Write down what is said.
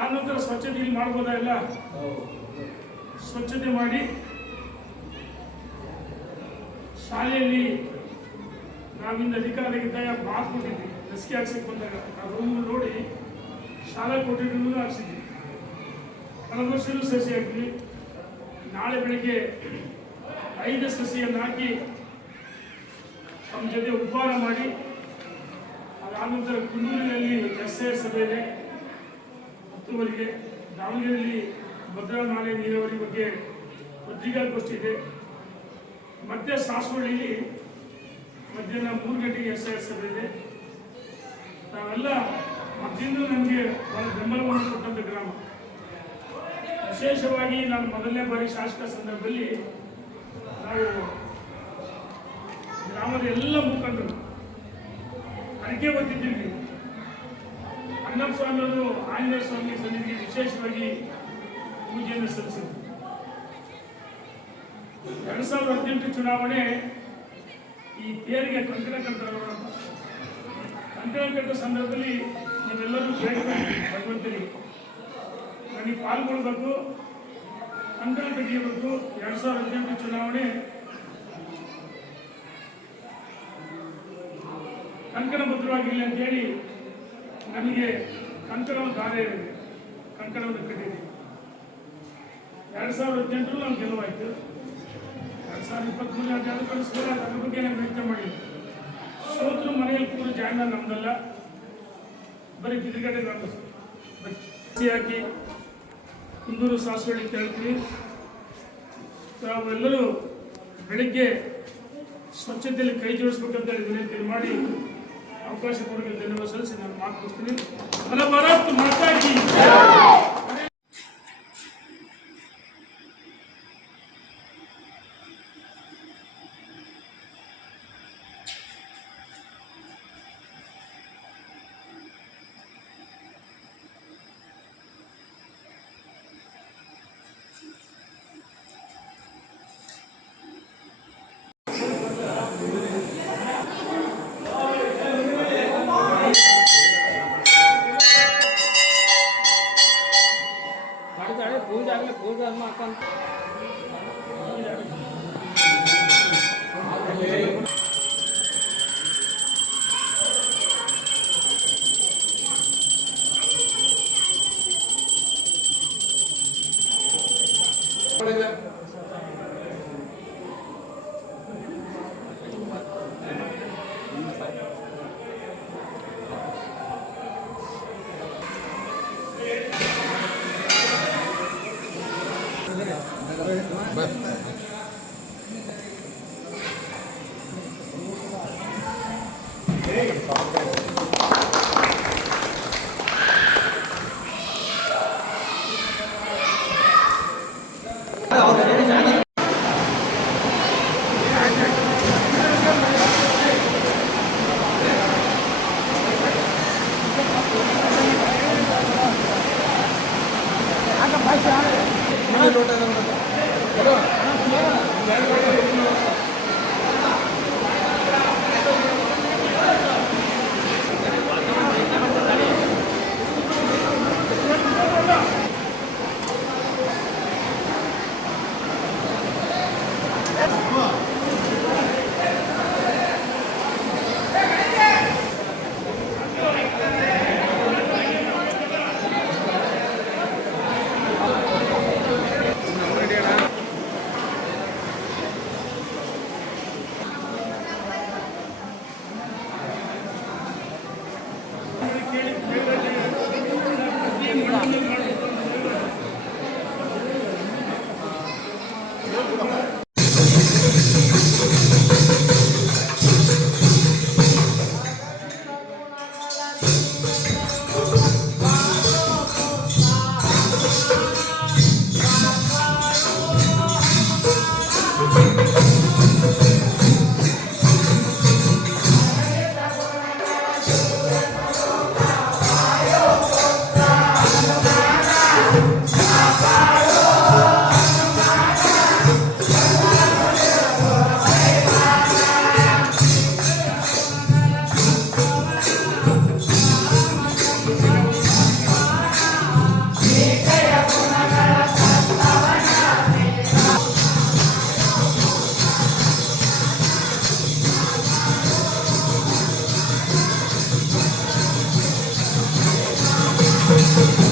ಆನಂತರ ಸ್ವಚ್ಛತೆ ಇಲ್ಲಿ ಮಾಡ್ಬೋದಾ ಎಲ್ಲ ಸ್ವಚ್ಛತೆ ಮಾಡಿ ಶಾಲೆಯಲ್ಲಿ ನಾವಿಂದ ಅಧಿಕಾರಿಗಿದ್ದಾಗ ಮಾತು ಕೊಟ್ಟಿದ್ವಿ. ಲಸಿಕೆ ಹಾಕ್ಸಕ್ಕೆ ಬಂದಾಗ ಆ ರೂಮ್ ನೋಡಿ ಶಾಲಾ ಕೊಠಡಿಗಳನ್ನು ಹಾಕ್ಸಿದ್ವಿ. ಕಳೆದ ವರ್ಷವೂ ಸಸಿ ಹಾಕಿದ್ವಿ. ನಾಳೆ ಬೆಳಗ್ಗೆ 5 ಸಸಿಯನ್ನು ಹಾಕಿ ನಮ್ಮ ಜೊತೆ ಉಪಹಾರ ಮಾಡಿ ಅದಾದ ಕುಂದೂರಿನಲ್ಲಿ SIS ಸಭೆ ಇದೆ 10ವರೆಗೆ. ದಾವಣಗೆರೆಯಲ್ಲಿ ಭದ್ರಾ ನಾಲೆ ನೀರಾವರಿ ಬಗ್ಗೆ ಪತ್ರಿಕಾಗೋಷ್ಠಿ ಇದೆ. ಮತ್ತೆ ಸಾಸವಳ್ಳಿಯಲ್ಲಿ ಮಧ್ಯಾಹ್ನ 3 ಗಂಟೆಗೆ SIS ಸಭೆ ಇದೆ. ನಾವೆಲ್ಲ ಮೊದಲಿಂದ ನಮಗೆ ಬಹಳ ಬೆಂಬಲವನ್ನು ಕೊಟ್ಟಂಥ ಗ್ರಾಮ. ವಿಶೇಷವಾಗಿ ನಾನು ಮೊದಲನೇ ಬಾರಿ ಶಾಸಕ ಸಂದರ್ಭದಲ್ಲಿ ನಾವು ಗ್ರಾಮದ ಎಲ್ಲ ಮುಖಂಡರು ಅಡಿಕೆ ಒತ್ತಿದ್ದೀವಿ. ಅಣ್ಣಪ್ಪ ಸ್ವಾಮಿಯವರು ಆಂಜನೇಯ ಸ್ವಾಮಿ ಸನ್ನಿಧಿಗೆ ವಿಶೇಷವಾಗಿ ಪೂಜೆಯನ್ನು ಸಲ್ಲಿಸಿದರು. 2018 ಚುನಾವಣೆ ಈ ತೇರಿಗೆ ಕಂಕಣ ಕಟ್ಟ ಸಂದರ್ಭದಲ್ಲಿ ನೀವೆಲ್ಲರೂ ಬೇಡಬೇಕು ಭಗವಂತನಿಗೆ ನನಗೆ ಪಾಲ್ಗೊಳ್ಬೇಕು, ಕಂಕಣ ಕಟ್ಟಿಯಬೇಕು. 2018 ಚುನಾವಣೆ ಕಂಕಣಬದ್ಧವಾಗಿಲ್ಲ ಅಂತೇಳಿ ನಮಗೆ ಕಂಕಣವನ್ನು ಕಾರ್ಯ ಇದೆ, ಕಂಕಣವನ್ನು ಕಟ್ಟಿದೆ. 2018 ನಾವು ಗೆಲುವಾಯಿತು. 2023 ಜಾಗ ಕಳಿಸ್ತಾರೆ, ಅದ್ರ ಬಗ್ಗೆ ನಾವು ವ್ಯಕ್ತ ಮಾಡಿದ್ವಿ. ಸೋತ್ರು ಮನೆಯಲ್ಲಿ ಕೂಡ ಜಾಗ ನಮ್ದಲ್ಲ, ಬರೀ ಬಿದ್ದುಗಡೆ ನಮ್ಮದು. ಹಾಕಿ ಕುಂದೂರು ಸಾಸವಳ್ಳಿ ಕೇಳ್ತೀವಿ. ತಾವೆಲ್ಲರೂ ಬೆಳಿಗ್ಗೆ ಸ್ವಚ್ಛತೆಯಲ್ಲಿ ಕೈ ಜೋಡಿಸ್ಬೇಕಂತೇಳಿ ವಿನಂತಿ ಮಾಡಿ ಅವಕಾಶ ಕೊಡೋಕೆ ಧನ್ಯವಾದ ಸಲ್ಲಿಸಿ ನಾನು ಮಾತು ಕೊಡ್ತೀನಿ. ಭಾರತ್ ಮಾತಾ ಕಿ पूजा पूजा ಧನ್ಯವಾದ.